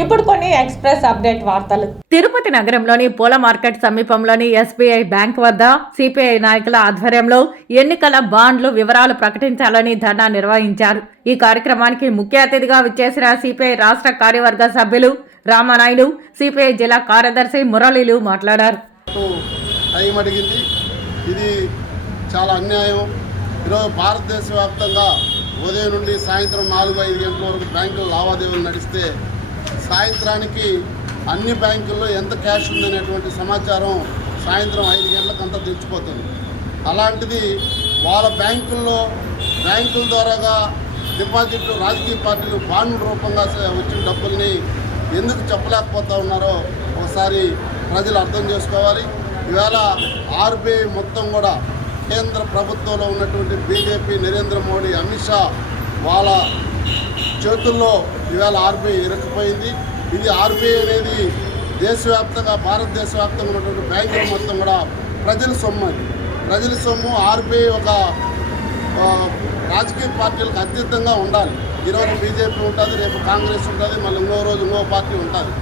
ఇప్పుడు కొన్ని express update వార్తలు. తిరుపతి నగరంలోని పూల మార్కెట్ సమీపంలోని ఎస్బీఐ బ్యాంక్ వద్ద సిపిఐ నాయకుల ఆధ్వర్యంలో ఎన్నికల బాండ్లు వివరాలు ప్రకటించాలని ధర్నా నిర్వహించారు. ఈ కార్యక్రమానికి ముఖ్య అతిథిగా విచ్చేసిన సిపిఐ రాష్ట్ర కార్యవర్గ సభ్యులు రామనాయుడు, సిపిఐ జిల్లా కార్యదర్శి మురళీలు మాట్లాడారు. ఇది చాలా అన్యాయం. ఈరోజు భారతదేశ వ్యాప్తంగా ఉదయం నుండి సాయంత్రం 4-5 గంటల వరకు బ్యాంకుల లావాదేవీలు నడిస్తే సాయంత్రానికి అన్ని బ్యాంకుల్లో ఎంత క్యాష్ ఉందనేటువంటి సమాచారం సాయంత్రం 5 గంటలకు అంతా తెచ్చిపోతుంది. అలాంటిది వాళ్ళ బ్యాంకుల ద్వారాగా డిపాజిట్లు రాజకీయ పార్టీలు బాండ్ల రూపంగా వచ్చిన డబ్బుల్ని ఎందుకు చెప్పలేకపోతూ ఉన్నారో ఒకసారి ప్రజలు అర్థం చేసుకోవాలి. ఈవేళ ఆర్బీఐ మొత్తం కూడా కేంద్ర ప్రభుత్వంలో ఉన్నటువంటి బీజేపీ, నరేంద్ర మోడీ, అమిత్ షా వాళ్ళ చేతుల్లో ఈవేళ ఆర్బీఐ ఇరుక్కుపోయింది. ఇది ఆర్బీఐ అనేది దేశవ్యాప్తంగా భారతదేశ వ్యాప్తంగా ఉన్నటువంటి బ్యాంకులు మొత్తం కూడా ప్రజల సొమ్ము. అది ప్రజల సొమ్ము. ఆర్బీఐ ఒక రాజకీయ పార్టీలకు అతీతంగా ఉండాలి. ఈరోజు బీజేపీ ఉంటుంది, రేపు కాంగ్రెస్ ఉంటుంది, మళ్ళీ ఇంకో రోజు ఇంకో పార్టీ ఉంటుంది.